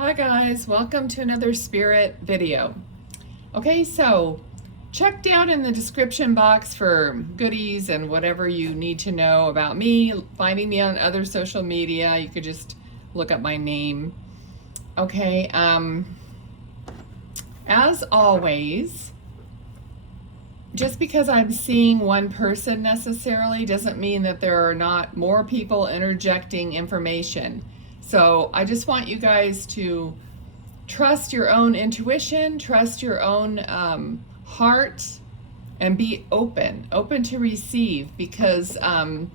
Hi guys, welcome to another spirit video. Okay, so check down in the description box for goodies and whatever you need to know about me, finding me on other social media. You could just look up my name. Okay, as always, just because I'm seeing one person necessarily doesn't mean that there are not more people interjecting information. So I just want you guys to trust your own intuition, trust your own heart, and be open to receive, because I'm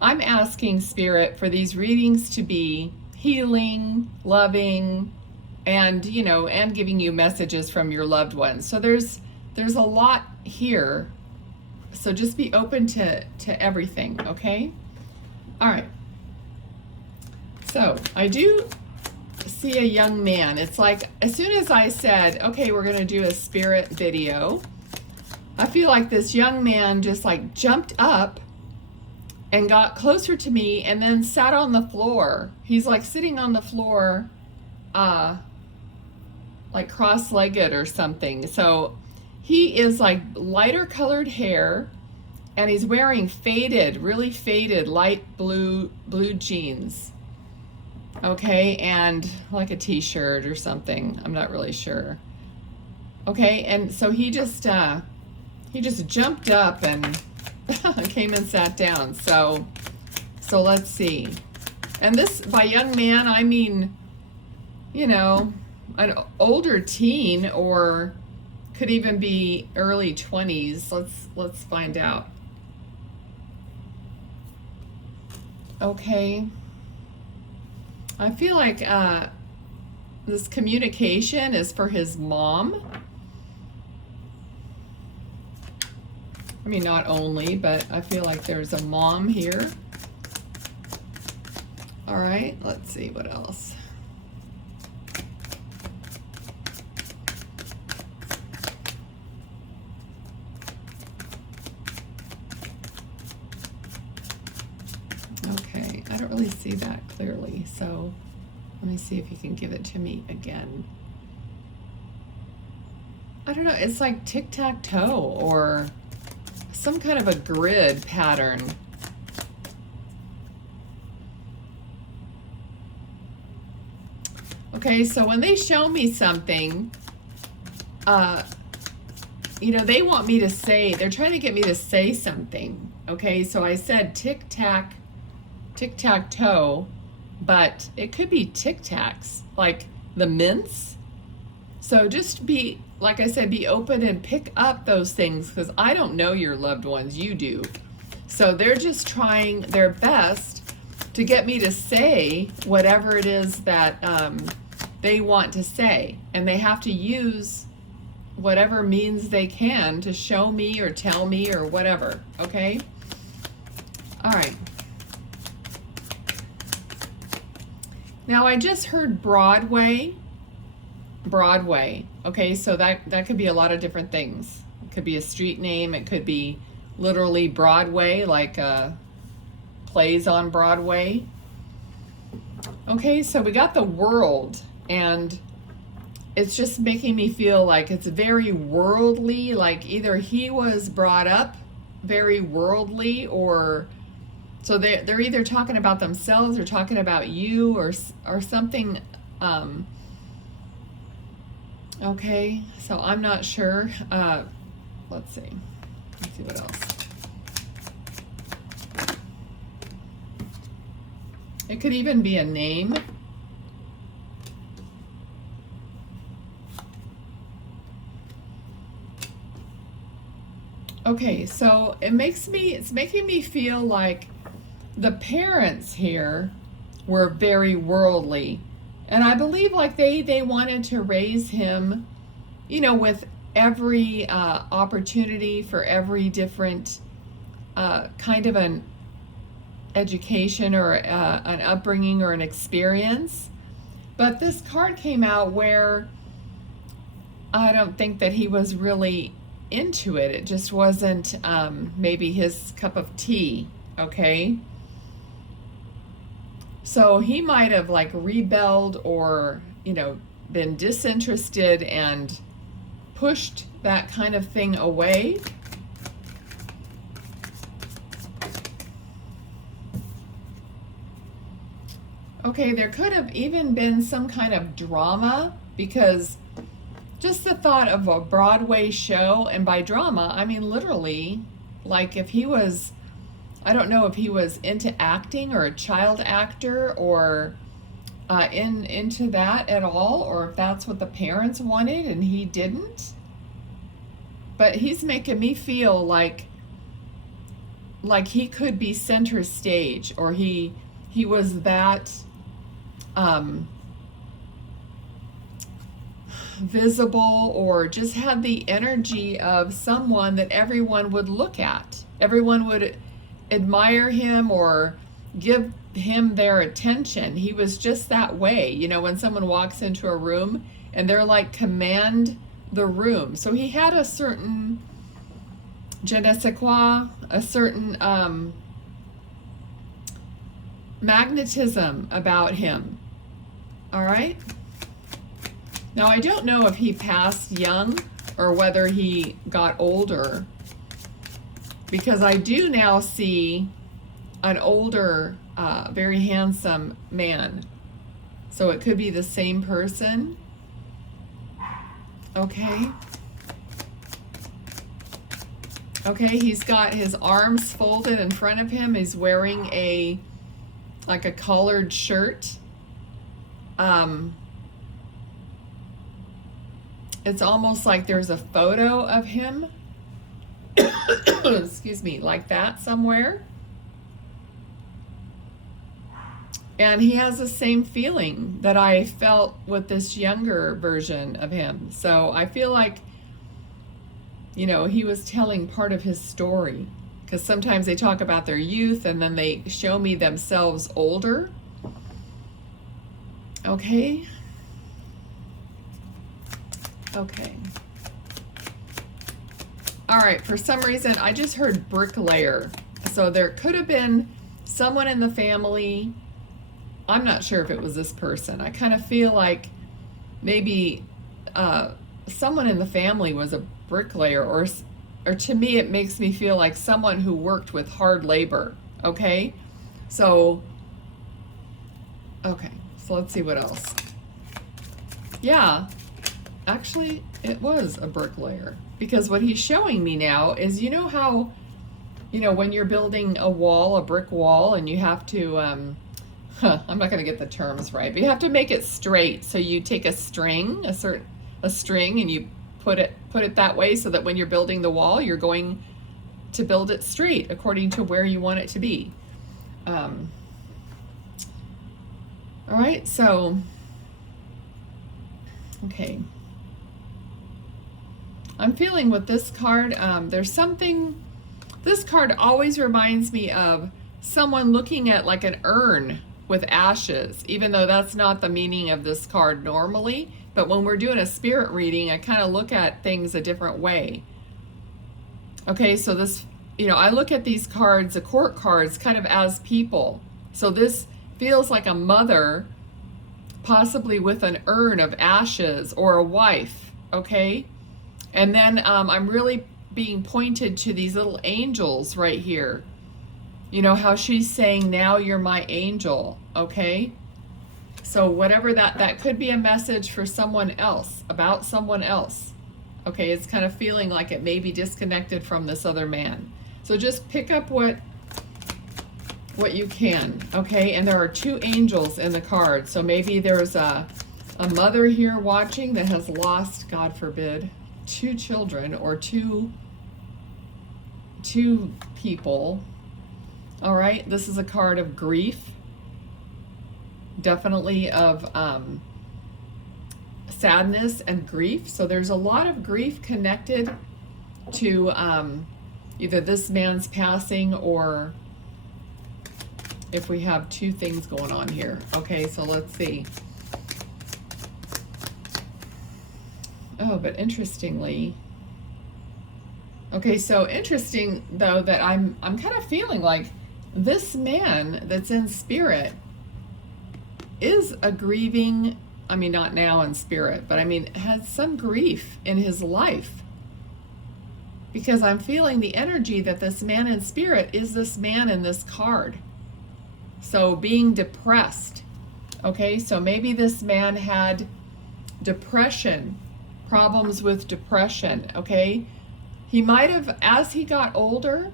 asking Spirit for these readings to be healing, loving, and and giving you messages from your loved ones. So there's a lot here. So just be open to everything, okay? All right. So I do see a young man. It's like as soon as I said, okay, we're gonna do a spirit video, I feel like this young man just like jumped up and got closer to me and then sat on the floor. He's like sitting on the floor, like cross-legged or something. So he is like lighter colored hair, and he's wearing faded, really faded light blue jeans. Okay, and like a t-shirt or something. I'm not really sure. Okay, and so he just jumped up and came and sat down. So let's see. And this, by young man, I mean, an older teen, or could even be early 20s. Let's find out. Okay. I feel like this communication is for his mom. I mean, not only, but I feel like there's a mom here. All right, let's see what else. Okay, I don't really see that clearly, so let me see if you can give it to me again. I don't know, it's like tic-tac-toe or some kind of a grid pattern. Okay, so when they show me something, they want me to say, they're trying to get me to say something. Okay, so I said tic-tac-toe, but it could be tic-tacs, like the mints. So just be, like I said, be open and pick up those things, because I don't know your loved ones, you do. So they're just trying their best to get me to say whatever it is that they want to say. And they have to use whatever means they can to show me or tell me or whatever, okay? All right. Now I just heard Broadway. Okay, so that could be a lot of different things. It could be a street name. It could be literally Broadway, like plays on Broadway. Okay, so we got the world, and it's just making me feel like it's very worldly, like either he was brought up very worldly, or so they're either talking about themselves or talking about you or something. Okay, so I'm not sure. Let's see what else. It could even be a name. Okay, so it's making me feel like the parents here were very worldly. And I believe like they wanted to raise him, with every opportunity for every different kind of an education or an upbringing or an experience. But this card came out where I don't think that he was really into it. It just wasn't maybe his cup of tea, okay? So he might have like rebelled or, been disinterested and pushed that kind of thing away. Okay, there could have even been some kind of drama, because just the thought of a Broadway show, and by drama, I mean literally, like if he was, I don't know if he was into acting or a child actor or into that at all, or if that's what the parents wanted and he didn't. But he's making me feel like he could be center stage, or he was that visible, or just had the energy of someone that everyone would look at. Everyone would admire him or give him their attention. He was just that way. When someone walks into a room and they're like command the room. So he had a certain je ne sais quoi, a certain magnetism about him. All right. Now, I don't know if he passed young or whether he got older, because I do now see an older, very handsome man. So it could be the same person. Okay. Okay, he's got his arms folded in front of him. He's wearing a collared shirt. It's almost like there's a photo of him, excuse me, like that somewhere. And he has the same feeling that I felt with this younger version of him. So I feel like, he was telling part of his story, because sometimes they talk about their youth and then they show me themselves older. Okay. Okay. All right, for some reason, I just heard bricklayer. So there could have been someone in the family. I'm not sure if it was this person. I kind of feel like maybe someone in the family was a bricklayer, or to me, it makes me feel like someone who worked with hard labor. Okay? So let's see what else. Yeah. Actually, it was a bricklayer, because what he's showing me now is, how, when you're building a wall, a brick wall, and you have to, I'm not going to get the terms right, but you have to make it straight. So you take a string, a string, and you put it that way, so that when you're building the wall, you're going to build it straight according to where you want it to be. All right, so, okay. I'm feeling with this card, there's something, this card always reminds me of someone looking at like an urn with ashes, even though that's not the meaning of this card normally. But when we're doing a spirit reading, I kind of look at things a different way. Okay, so this, I look at these cards, the court cards, kind of as people. So this feels like a mother, possibly with an urn of ashes, or a wife, okay? And then I'm really being pointed to these little angels right here. How she's saying, now you're my angel, okay? So whatever that could be a message for someone else, about someone else. Okay, it's kind of feeling like it may be disconnected from this other man. So just pick up what you can, okay? And there are two angels in the card. So maybe there's a mother here watching that has lost, God forbid, 2 children, or two people. All right, this is a card of grief, definitely of sadness and grief. So there's a lot of grief connected to either this man's passing, or if we have 2 things going on here. Okay, so let's see. Oh, but interestingly, okay, so interesting though that I'm kind of feeling like this man that's in spirit is a grieving, I mean, not now in spirit, but I mean, has some grief in his life. Because I'm feeling the energy that this man in spirit is this man in this card. So being depressed. Okay, so maybe this man had depression, problems with depression, okay? He might have, as he got older,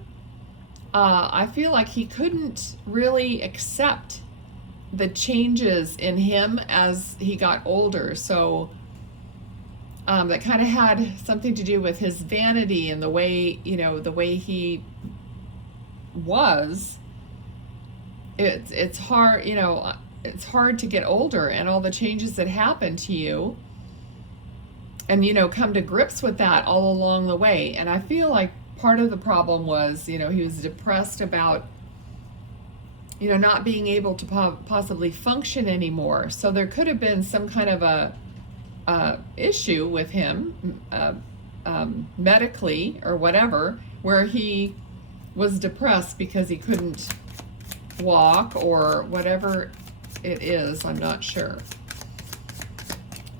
I feel like he couldn't really accept the changes in him as he got older. So that kind of had something to do with his vanity and the way, you know, the way he was. It's hard, you know, it's hard to get older and all the changes that happen to you, and, you know, come to grips with that all along the way. And I feel like part of the problem was, you know, he was depressed about, you know, not being able to possibly function anymore. So there could have been some kind of a issue with him, medically or whatever, where he was depressed because he couldn't walk or whatever it is. I'm not sure.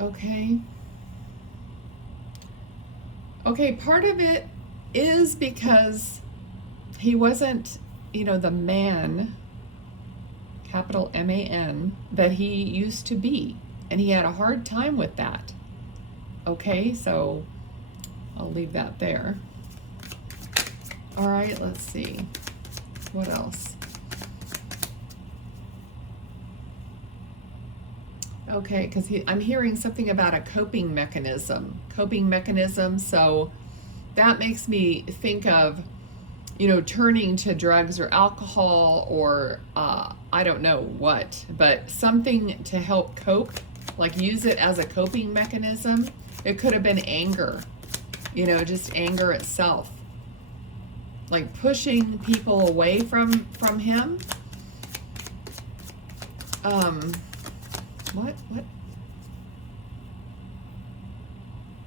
Okay. Okay, part of it is because he wasn't, you know, the man, capital M-A-N, that he used to be. And he had a hard time with that. Okay, so I'll leave that there. All right, let's see. What else? Okay, because I'm hearing something about a coping mechanism. So that makes me think of, you know, turning to drugs or alcohol or I don't know what, but something to help cope, like use it as a coping mechanism. It could have been anger, you know, just anger itself. Like pushing people away from him. What?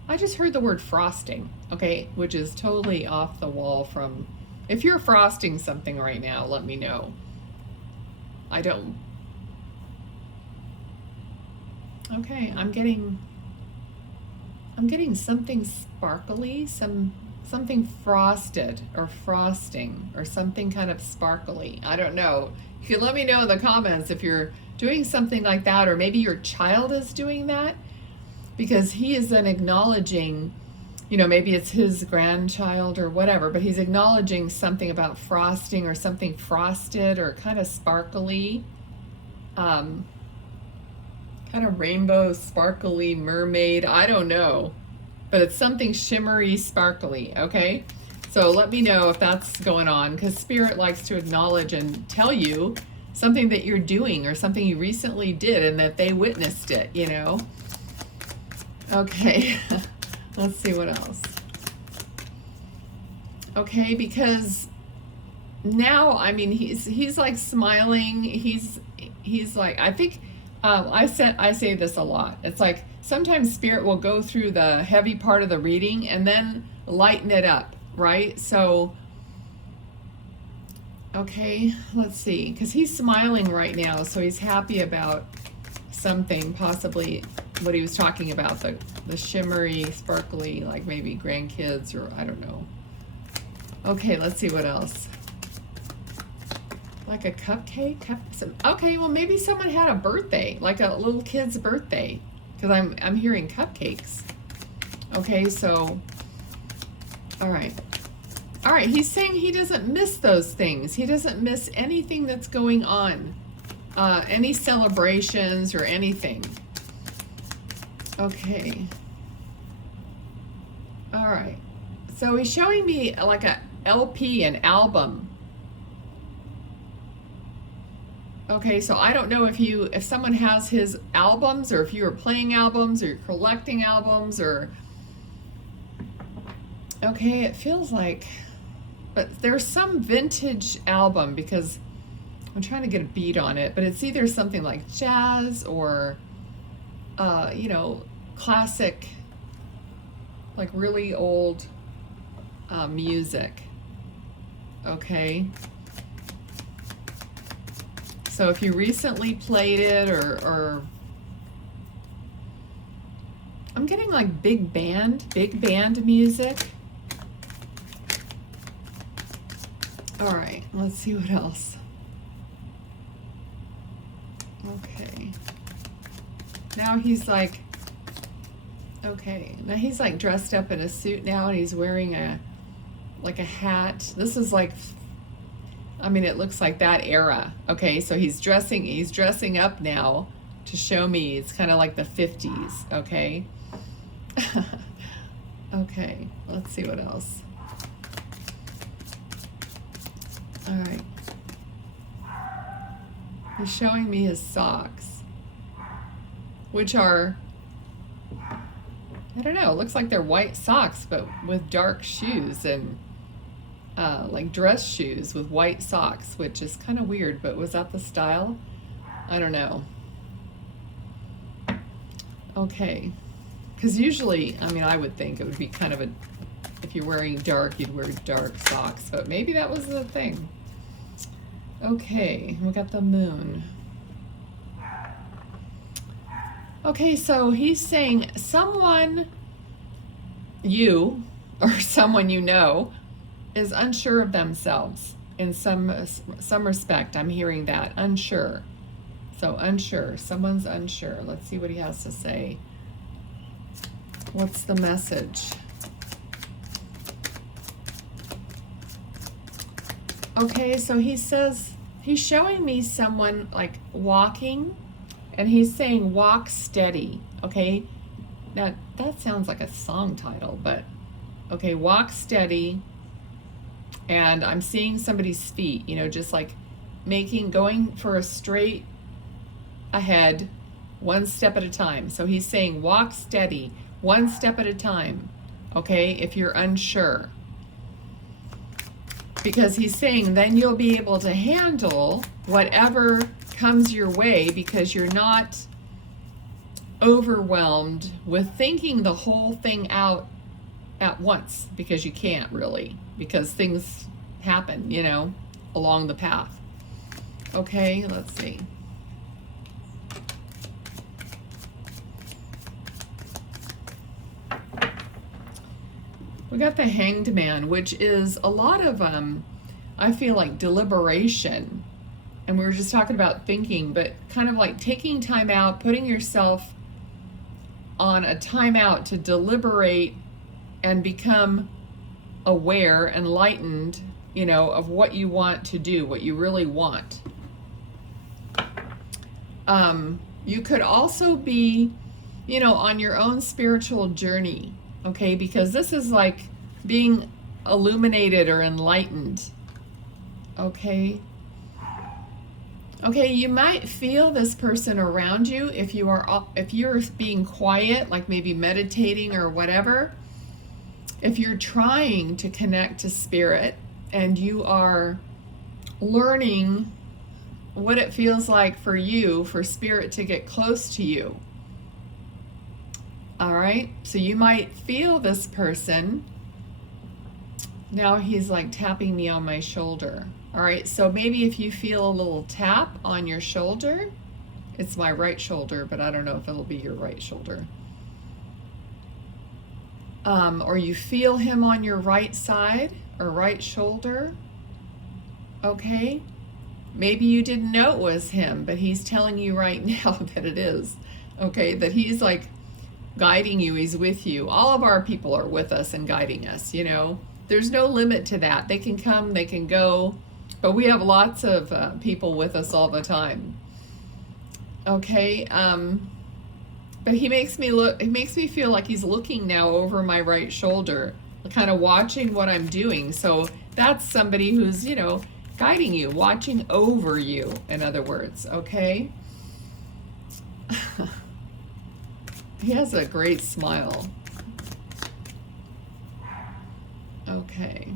I just heard the word frosting, okay, which is totally off the wall from, if you're frosting something right now, let me know. I don't. Okay, I'm getting something sparkly, something frosted or frosting or something kind of sparkly. I don't know. You can let me know in the comments if you're doing something like that, or maybe your child is doing that, because he is then acknowledging, you know, maybe it's his grandchild or whatever, but he's acknowledging something about frosting or something frosted or kind of sparkly, kind of rainbow, sparkly, mermaid, I don't know, but it's something shimmery, sparkly, okay? So let me know if that's going on, because Spirit likes to acknowledge and tell you something that you're doing or something you recently did and that they witnessed it, you know? Okay, let's see what else. Okay, because now, I mean, he's like smiling. He's like, I think, I say this a lot. It's like sometimes Spirit will go through the heavy part of the reading and then lighten it up, right? So, okay, let's see, because he's smiling right now, so he's happy about something, possibly what he was talking about, the shimmery, sparkly, like maybe grandkids or I don't know. Okay, let's see what else. Like a cupcake? Okay, well maybe someone had a birthday, like a little kid's birthday, because I'm hearing cupcakes. Okay, so, all right. All right, he's saying he doesn't miss those things. He doesn't miss anything that's going on, any celebrations or anything. Okay. All right. So he's showing me like a LP, an album. Okay, so I don't know if someone has his albums, or if you are playing albums, or you're collecting albums, or... Okay, it feels like... But there's some vintage album, because I'm trying to get a beat on it, but it's either something like jazz or, you know, classic, like really old music. Okay. So if you recently played it, or I'm getting like big band music. All right, let's see what else. Okay. Now he's like, okay, now he's like dressed up in a suit now, and he's wearing like a hat. This is like, I mean, it looks like that era. Okay, so he's dressing up now to show me it's kind of like the 50s, okay? Okay, let's see what else. All right. He's showing me his socks, which are, I don't know, it looks like they're white socks, but with dark shoes, and like dress shoes with white socks, which is kind of weird, but was that the style? I don't know. Okay. Because usually, I mean, I would think it would be kind of if you're wearing dark, you'd wear dark socks, but maybe that was the thing. Okay, we got the moon. Okay, so he's saying someone, you, or someone you know, is unsure of themselves in some respect. I'm hearing that, unsure. So unsure, someone's unsure. Let's see what he has to say. What's the message? Okay, so he says, he's showing me someone like walking, and he's saying walk steady, okay? Now, that sounds like a song title, but okay, walk steady, and I'm seeing somebody's feet, you know, just like going for a straight ahead, one step at a time. So he's saying walk steady, one step at a time, okay, if you're unsure. Because he's saying then you'll be able to handle whatever comes your way, because you're not overwhelmed with thinking the whole thing out at once, because you can't really, because things happen, you know, along the path. Okay, let's see. We got the Hanged Man, which is a lot of, I feel like, deliberation. And we were just talking about thinking, but kind of like taking time out, putting yourself on a time out to deliberate and become aware, enlightened, you know, of what you want to do, what you really want. You could also be, you know, on your own spiritual journey. Okay, because this is like being illuminated or enlightened. Okay. Okay, you might feel this person around you if you're being quiet, like maybe meditating or whatever. If you're trying to connect to spirit and you are learning what it feels like for you, for spirit to get close to you. All right, so you might feel this person. Now he's like tapping me on my shoulder. All right, so maybe if you feel a little tap on your shoulder, it's my right shoulder, but I don't know if it'll be your right shoulder. Or you feel him on your right side or right shoulder. Okay, maybe you didn't know it was him, but he's telling you right now that it is. Okay, that he's like guiding you, he's with you. All of our people are with us and guiding us, you know. There's no limit to that. They can come, they can go, but we have lots of people with us all the time. Okay, but he makes me feel like he's looking now over my right shoulder, kind of watching what I'm doing. So that's somebody who's, you know, guiding you, watching over you, in other words, okay? He has a great smile. Okay.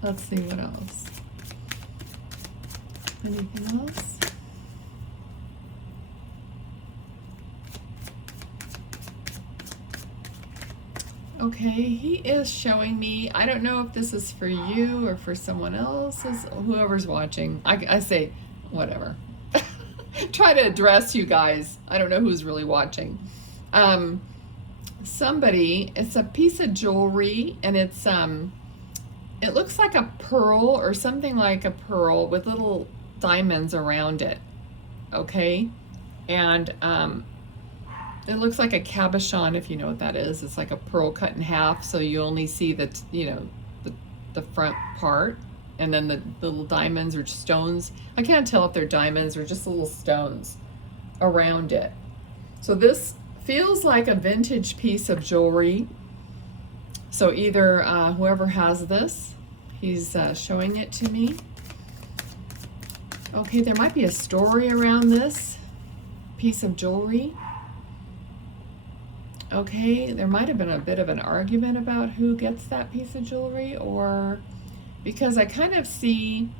Let's see what else. Anything else? Okay, he is showing me, I don't know if this is for you or for someone else, whoever's watching. I say, whatever. Try to address you guys. I don't know who's really watching. Somebody, it's a piece of jewelry, and it's it looks like a pearl or something like a pearl with little diamonds around it. Okay, and it looks like a cabochon, if you know what that is. It's like a pearl cut in half, so you only see the the front part, and then the little diamonds or stones. I can't tell if they're diamonds or just little stones around it. So this feels like a vintage piece of jewelry. So either whoever has this, he's showing it to me. Okay, there might be a story around this piece of jewelry. Okay, there might have been a bit of an argument about who gets that piece of jewelry, or because I kind of see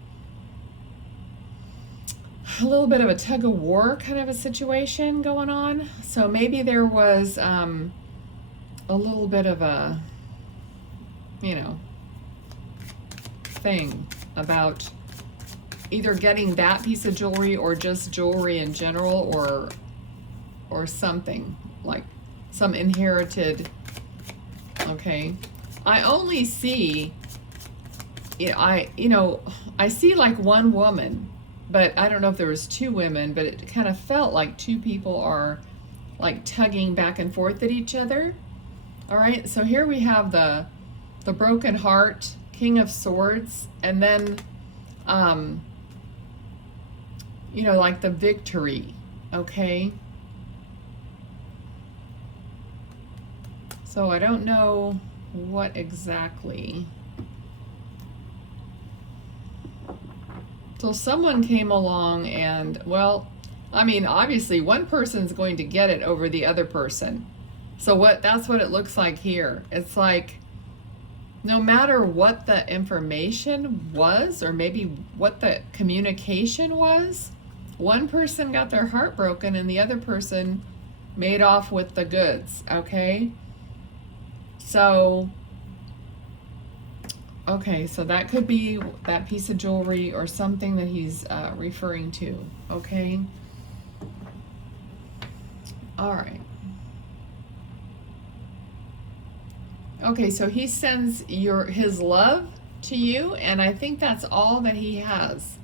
a little bit of a tug of war kind of a situation going on. So maybe there was a little bit of a, thing about either getting that piece of jewelry or just jewelry in general, or something like some inherited. Okay, I only see, I see like one woman, but I don't know if there was two women, but it kind of felt like two people are like tugging back and forth at each other. All right, so here we have the broken heart, King of Swords, and then like the victory. Okay, so I don't know what exactly. So someone came along and, well, I mean, obviously one person's going to get it over the other person. So that's what it looks like here. It's like no matter what the information was, or maybe what the communication was, one person got their heart broken and the other person made off with the goods. Okay, so that could be that piece of jewelry or something that he's referring to. Okay, all right. Okay, so he sends his love to you, and I think that's all that he has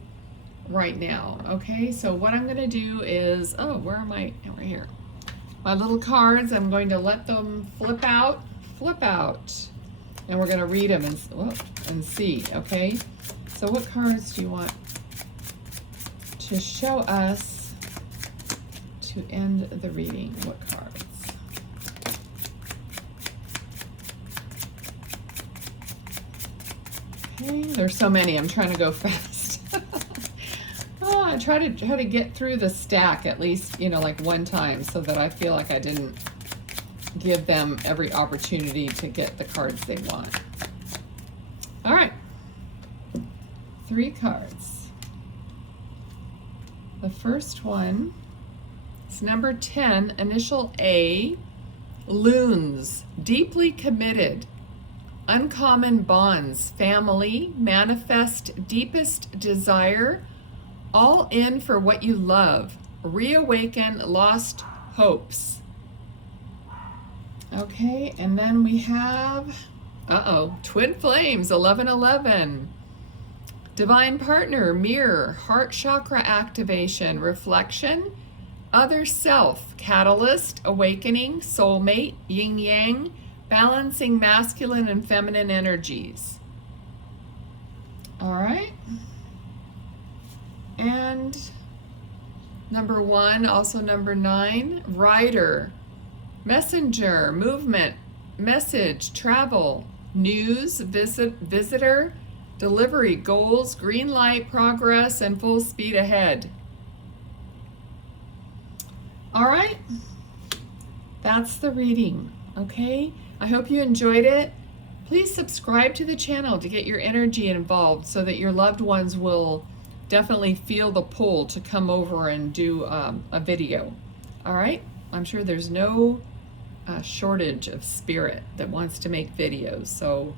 right now. Okay, so what I'm going to do is, where am I? Over here. My little cards, I'm going to let them flip out, and we're going to read them and see. Okay, so what cards do you want to show us to end the reading? What cards? Okay, there's so many. I'm trying to go fast. I try to get through the stack at least, like one time, so that I feel like I didn't give them every opportunity to get the cards they want. All right, 3 cards. The first one is number 10, initial A, loons, deeply committed, uncommon bonds, family, manifest deepest desire, all in for what you love, reawaken lost hopes. Okay, and then we have, twin flames, 1111. Divine partner, mirror, heart chakra activation, reflection, other self, catalyst, awakening, soulmate, yin yang, balancing masculine and feminine energies. All right. And number 1, also number 9, rider, messenger, movement, message, travel, news, visitor, delivery, goals, green light, progress, and full speed ahead. All right, that's the reading. Okay, I hope you enjoyed it. Please subscribe to the channel to get your energy involved, so that your loved ones will definitely feel the pull to come over and do a video. All right, I'm sure there's no shortage of spirit that wants to make videos, so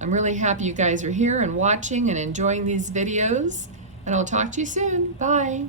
I'm really happy you guys are here and watching and enjoying these videos. And I'll talk to you soon. Bye.